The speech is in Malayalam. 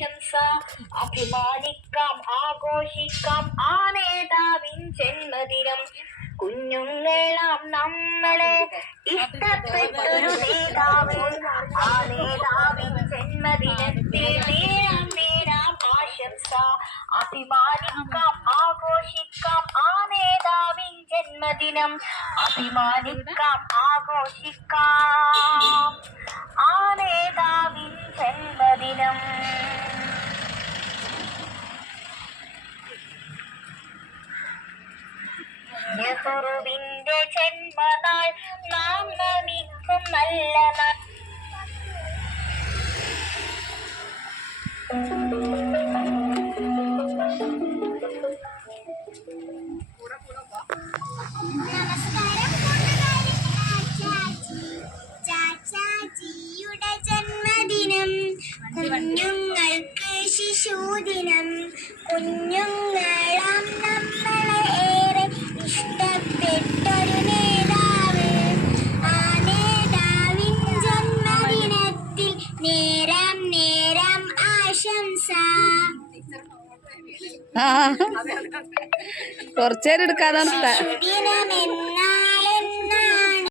ആശംസ അഭിമാനിക്കാം ആഘോഷിക്കാം ആ നേതാവിൻ ജന്മദിനം. കുഞ്ഞുങ്ങളാം നമ്മളെ ഇഷ്ടപ്പെട്ടൊരു നേതാവ്, ആ നേതാവിൻ ജന്മദിനത്തിൽ നേരാം ആശംസ അഭിമാനിക്കാം ആഘോഷിക്കാം ആ നേതാവിൻ ജന്മദിനം. അഭിമാനിക്കാം ആഘോഷിക്കാം ആ നേതാവിൻ ജന്മദിനം. നെഹ്റുവിന്റെ ജന്മനാൾ നാം നമിക്കും നല്ല നാൾ. നമസ്കാരം കൂട്ടുകാരെ, ചാച്ചാജിയുടെ ജന്മദിനം, കുഞ്ഞുങ്ങൾക്ക് ശിശുദിനം. കുഞ്ഞുങ്ങളാം നമ്മളെ ഏറെ ഇഷ്ടപ്പെട്ടൊരു നേതാവ്, ആ നേതാവിൻ ജന്മദിനത്തിൽ നേരാം ആശംസ. കുറച്ചേരം എടുക്കാതെ ശിശുദിനമെന്ന